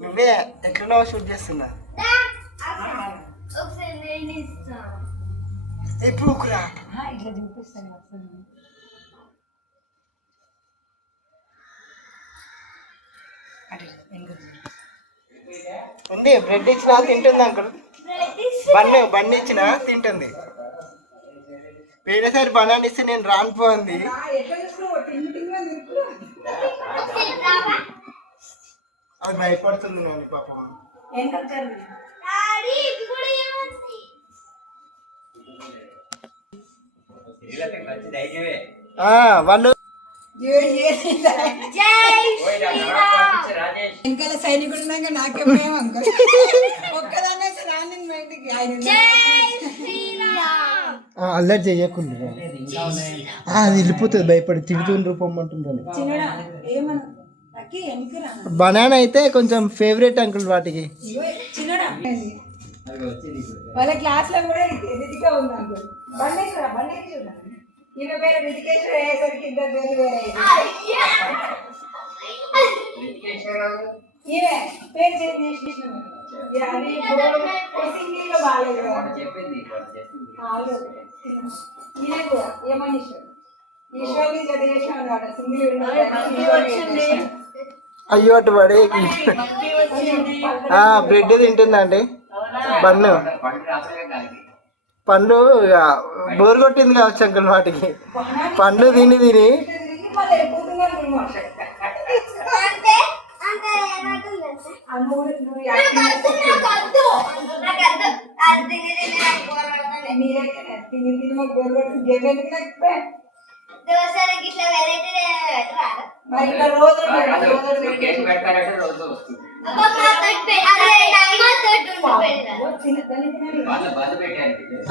నువ్వే ఎట్లా షూట్ చేస్తున్నా ఎప్పుడు ఇట్లా చూపిస్తాను ఉంది. బ్రెడ్ ఇచ్చినా తింటుంది అంకుల్. బండి ఇచ్చినా తింటుంది. పోయినసారి బనానా ఇస్తే నేను రానిపోయింది. అది భయపడుతుంది నేను పాపం. వాళ్ళు వెనకాల సైనికుడు ఉన్నాక నాకేమో అంకుల్ ఒక్కదాన్నే రాని బయటికి అల్లరి చెయ్యకుండా అది వెళ్ళిపోతుంది. భయపడి తిడుతుండ్రు పొమ్మంటుంటాను. బనానా అయితే కొంచెం ఫేవరెట్ అంకుల్ వాటికి. వాళ్ళ క్లాస్ లో కూడా రితికా ఉంది అంకుల్. బండి ఈమె పేరు రితికేశ్వర అయ్యేసరికి ఇద్దరు పేరు వేరే. ఈమె పేరు చేసిన సింగిల్ బాగాలేదు. ఈయన కూడా ఏమని ఈశ్వర్ని చదివేసిన అనమాట. సింగిల్ అయ్యో అటు పడే బ్రెడ్ తింటుందండి. పండు బోరు కొట్టింది కావచ్చు అంకుల్ వాటికి. పండు తిని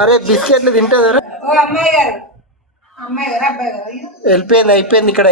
అరే బిస్కెట్లు తింటుందా? అమ్మాయి గారు అబ్బాయి గారు వెళ్ళిపోయింది. అయిపోయింది ఇక్కడ.